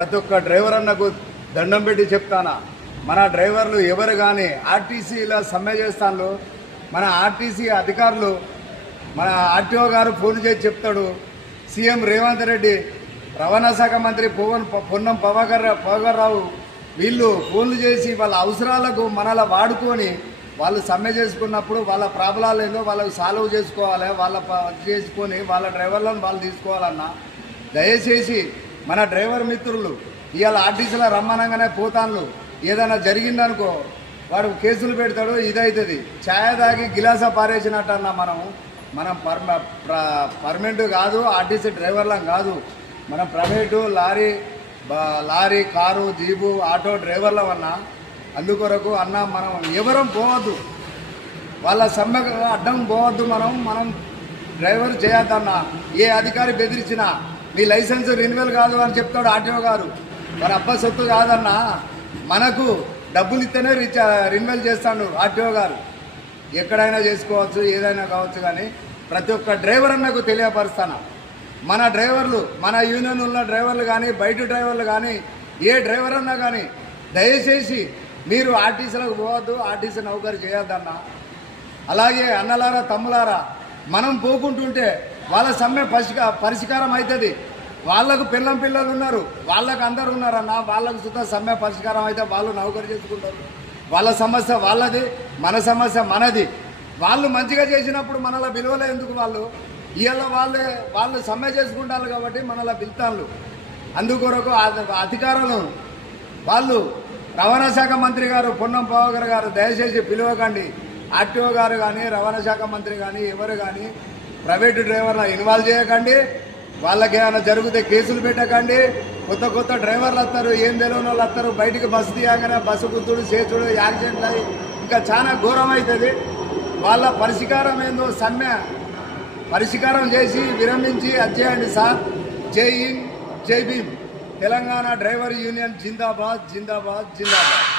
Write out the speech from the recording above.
ప్రతి ఒక్క డ్రైవర్ అన్నకు దండం పెట్టి చెప్తానా, మన డ్రైవర్లు ఎవరు కానీ ఆర్టీసీలో సమ్మె చేస్తాను, మన ఆర్టీసీ అధికారులు, మన ఆర్టీఓ గారు ఫోన్ చేసి చెప్తాడు, సీఎం రేవంత్ రెడ్డి, రవాణా శాఖ మంత్రి పొన్నం ప్రభాకర్ రావు వీళ్ళు ఫోన్లు చేసి వాళ్ళ అవసరాలకు మనలా వాడుకొని వాళ్ళు సమ్మె చేసుకున్నప్పుడు వాళ్ళ ప్రాబ్లాలు ఏదో వాళ్ళకు సాల్వ్ చేసుకోవాలి, వాళ్ళ చేసుకొని వాళ్ళ డ్రైవర్లను వాళ్ళు తీసుకోవాలన్నా దయచేసి మన డ్రైవర్ మిత్రులు ఇవాళ ఆర్టీసీలో రమ్మనంగానే పోతాను, ఏదైనా జరిగిందనుకో వాడు కేసులు పెడతాడు, ఇదవుతుంది. ఛాయ తాగి గిలాస పారేసినట్టు అన్న మనం పర్మనెంట్ కాదు, ఆర్టీసీ డ్రైవర్లం కాదు, మనం private lorry car jeep auto డ్రైవర్లం అన్నా. అందుకొరకు అన్న మనం ఎవరం పోవద్దు, వాళ్ళ సమ్మెకు అడ్డం పోవద్దు, మనం డ్రైవర్ చేయొద్దన్న. ఏ అధికారి బెదిరించినా మీ లైసెన్స్ రెన్యువల్ కాదు అని చెప్తాడు ఆర్టీఓ గారు, మరి అబ్బా సొత్తు కాదన్నా, మనకు డబ్బులు ఇస్తేనే రెన్యువల్ చేస్తాడు ఆర్టీఓ గారు. ఎక్కడైనా చేసుకోవచ్చు, ఏదైనా కావచ్చు, కానీ ప్రతి ఒక్క డ్రైవర్ అన్నకు తెలియపరుస్తాను. మన డ్రైవర్లు, మన యూనియన్ ఉన్న డ్రైవర్లు కానీ బయట డ్రైవర్లు కానీ ఏ డ్రైవర్ అన్నా కానీ దయచేసి మీరు ఆర్టీసీలకు పోవద్దు, ఆర్టీసీ నౌకరు చేయొద్దన్న. అలాగే అన్నలారా తమ్ములారా, మనం పోకుంటుంటే వాళ్ళ సమ్మె పరిష్కారం అవుతుంది. వాళ్ళకు పిల్లలు ఉన్నారు, వాళ్ళకు అందరు ఉన్నారన్న, వాళ్ళకు సుతా సమ్మె పరిష్కారం అయితే వాళ్ళు నౌకరు చేసుకుంటారు. వాళ్ళ సమస్య వాళ్ళది, మన సమస్య మనది. వాళ్ళు మంచిగా చేసినప్పుడు మనలా విలువలే ఎందుకు? ఇవాళ వాళ్ళు సమ్మె చేసుకుంటారు కాబట్టి మనలా పిలుతాళ్ళు. అందుకొరకు అధికారులు వాళ్ళు రవాణా శాఖ మంత్రి గారు పొన్నం ప్రభాకర్ గారు దయచేసి పిలవకండి. ఆర్టీఓ గారు కానీ రవాణా శాఖ మంత్రి కానీ ఎవరు కానీ ప్రైవేటు డ్రైవర్లు ఇన్వాల్వ్ చేయకండి. వాళ్ళకి ఏమైనా జరిగితే కేసులు పెట్టకండి. కొత్త డ్రైవర్లు వస్తారు, ఏం తెలియని వాళ్ళు వస్తారు, బయటికి బస్సు తీయగానే బస్సు గుర్తుడు చేసుడు యాక్సిడెంట్లు అయ్యి ఇంకా చాలా ఘోరం అవుతుంది. వాళ్ళ పరిష్కారం ఏందో సమ్మె పరిష్కారం చేసి విరమించి అచ్చేయండి సార్. జై హింద్, జై భీమ్. తెలంగాణ డ్రైవర్ యూనియన్ జిందాబాద్, జిందాబాద్, జిందాబాద్.